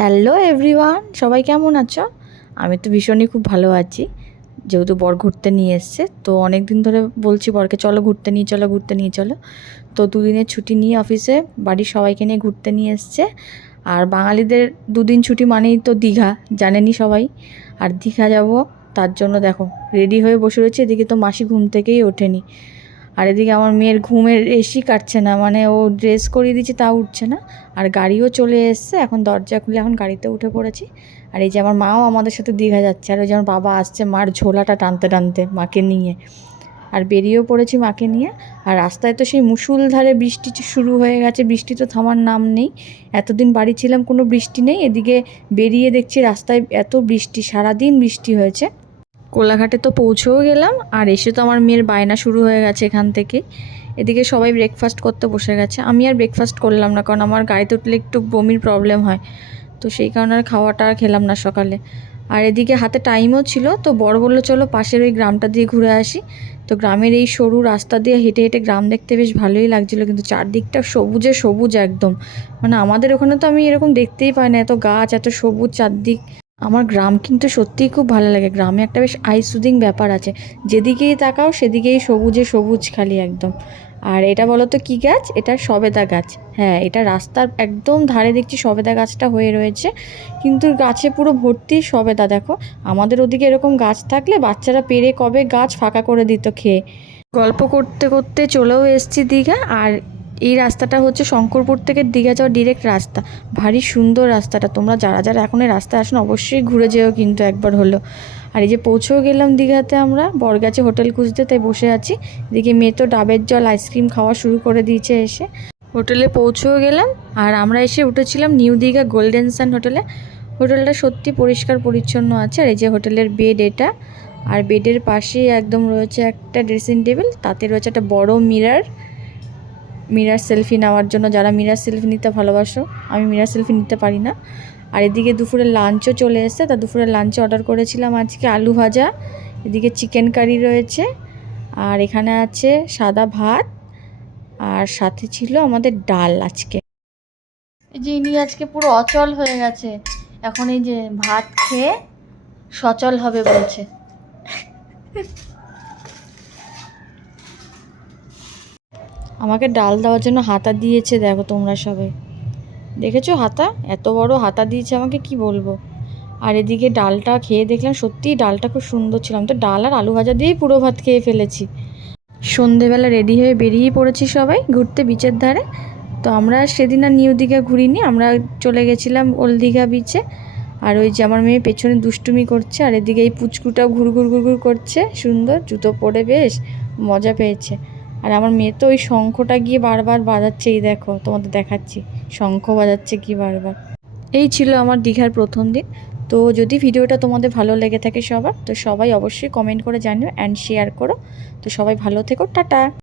Hello everyone, সবাই কেমন আছো? আমি তো ভীষণই খুব ভালো আছি। যেহেতু বর ঘুরতে নিয়ে এসছে, তো অনেক দিন ধরে বলছি বরকে চলো ঘুরতে নিয়ে চলো, ঘুরতে নিয়ে চলো। তো দুদিনের ছুটি নিয়ে অফিসে বাড়ির সবাইকে নিয়ে ঘুরতে নিয়ে এসছে। আর বাঙালিদের দুদিন ছুটি মানেই তো দীঘা, জানেনই সবাই। আর দীঘা যাব, তার জন্য দেখো রেডি হয়ে বসে রয়েছে। এদিকে তো মাসি ঘুম থেকেই ওঠেনি। আর এদিকে আমার মেয়ের ঘুমের এসি কাটছে না, মানে ও ড্রেস করিয়ে দিচ্ছে তাও উঠছে না। আর গাড়িও চলে এসছে, এখন দরজা খুলে এখন গাড়িতে উঠে পড়েছি। আর এই যে আমার মাও আমাদের সাথে দীঘা যাচ্ছে, আর ওই যে আমার বাবা আসছে মার ঝোলাটা টানতে টানতে মাকে নিয়ে। আর বেরিয়েও পড়েছি মাকে নিয়ে। আর রাস্তায় তো সেই মুষলধারে বৃষ্টি শুরু হয়ে গেছে, বৃষ্টি তো থামার নাম নেই। এতদিন বাড়ি ছিলাম, কোনো বৃষ্টি নেই, এদিকে বেরিয়ে দেখছি রাস্তায় এত বৃষ্টি, সারাদিন বৃষ্টি হয়েছে। কোলাঘাটে তো পৌঁছেও গেলাম, আর এসে তো আমার মেয়ের বায়না শুরু হয়ে গেছে এখান থেকে। এদিকে সবাই ব্রেকফাস্ট করতে বসে গেছে, আমি আর ব্রেকফাস্ট করলাম না, কারণ আমার গাড়িতে উঠলে একটু বমির প্রবলেম হয়। তো সেই কারণে আর খাওয়াটা আর খেলাম না সকালে। আর এদিকে হাতে টাইমও ছিল, তো বড় বললো চলো পাশের ওই গ্রামটা দিয়ে ঘুরে আসি। তো গ্রামের এই সরু রাস্তা দিয়ে হেঁটে হেঁটে গ্রাম দেখতে বেশ ভালোই লাগছিলো, কিন্তু চারদিকটা সবুজে সবুজ একদম। মানে আমাদের ওখানে তো আমি এরকম দেখতেই পাই না, এত গাছ, এত সবুজ চারদিক। আমার গ্রাম কিন্তু সত্যিই খুব ভালো লাগে, গ্রামে একটা বেশ আই সুদিং ব্যাপার আছে। যেদিকেই তাকাও সেদিকেই সবুজে সবুজ খালি একদম। আর এটা বলো তো কী গাছ? এটা সবেদা গাছ। হ্যাঁ, এটা রাস্তার একদম ধারে দেখছি সবেদা গাছটা হয়ে রয়েছে, কিন্তু গাছে পুরো ভর্তি সবেদা। দেখো আমাদের ওদিকে এরকম গাছ থাকলে বাচ্চারা পেরে কবে গাছ ফাঁকা করে দিত খেয়ে। গল্প করতে করতে চলেও এসছি দীঘা। আর এই রাস্তাটা হচ্ছে শঙ্করপুর থেকে দীঘা যাওয়ার ডিরেক্ট রাস্তা। ভারী সুন্দর রাস্তাটা, তোমরা যারা যারা এখন এই রাস্তায় আসুন অবশ্যই ঘুরে যেও কিন্তু একবার হলো। আর এই যে পৌঁছেও গেলাম দীঘাতে, আমরা বরগাছে হোটেল খুঁজতে, তাই বসে আছি। এদিকে মেয়ে তো ডাবের জল আইসক্রিম খাওয়া শুরু করে দিয়েছে এসে। হোটেলে পৌঁছেও গেলাম, আর আমরা এসে উঠেছিলাম নিউ দীঘা গোল্ডেন সান হোটেলে। হোটেলটা সত্যি পরিষ্কার পরিচ্ছন্ন আছে। আর এই যে হোটেলের বেড এটা, আর বেডের পাশেই একদম রয়েছে একটা ড্রেসিং টেবিল, তাতে রয়েছে একটা বড় মিরর সেলফি নেওয়ার জন্য, যারা মিরর সেলফি নিতে ভালোবাসো। আমি মিরর সেলফি নিতে পারি না। আর এদিকে দুপুরের লাঞ্চও চলে এসেছে, তা দুপুরের লাঞ্চে অর্ডার করেছিলাম আজকে আলু ভাজা, এদিকে চিকেন কারি রয়েছে, আর এখানে আছে সাদা ভাত, আর সাথে ছিল আমাদের ডাল আজকে। এই যে ইনি আজকে পুরো অচল হয়ে গেছে, এখন এই যে ভাত খেয়ে সচল হবে বলছে। আমাকে ডাল দেওয়ার জন্য হাতা দিয়েছে, দেখো তোমরা সবাই দেখেছো হাতা, এত বড় হাতা দিয়েছে আমাকে, কি বলবো। আর এদিকে ডালটা খেয়ে দেখলাম সত্যিই ডালটা খুব সুন্দর ছিল। আমি তো ডাল আর আলু ভাজা দিয়েই পুরো ভাত খেয়ে ফেলেছি। সন্ধেবেলা রেডি হয়ে বেরিয়ে পড়েছি সবাই ঘুরতে বিচের ধারে। তো আমরা সেদিন আর নিউ দীঘা ঘুরিনি, আমরা চলে গেছিলাম ওল্ড দীঘা বিচে। আর ওই যে আমার মেয়ে পেছনে দুষ্টুমি করছে, আর এদিকে এই পুচকুটাও ঘুরঘুর ঘুরঘুর করছে, সুন্দর জুতো পরে বেশ মজা পেয়েছে। আর আমার মেয়ে তো ওই শঙ্খটা গিয়ে বারবার বাজাচ্ছে, এই দেখো তোমাদের দেখাচ্ছি, শঙ্খ বাজাচ্ছে কি বারবার। এই ছিল আমার দীঘার প্রথম দিন। তো যদি ভিডিওটা তোমাদের ভালো লেগে থাকে সবার, তো সবাই অবশ্যই কমেন্ট করে জানিও অ্যান্ড শেয়ার করো। তো সবাই ভালো থেকো, টাটা।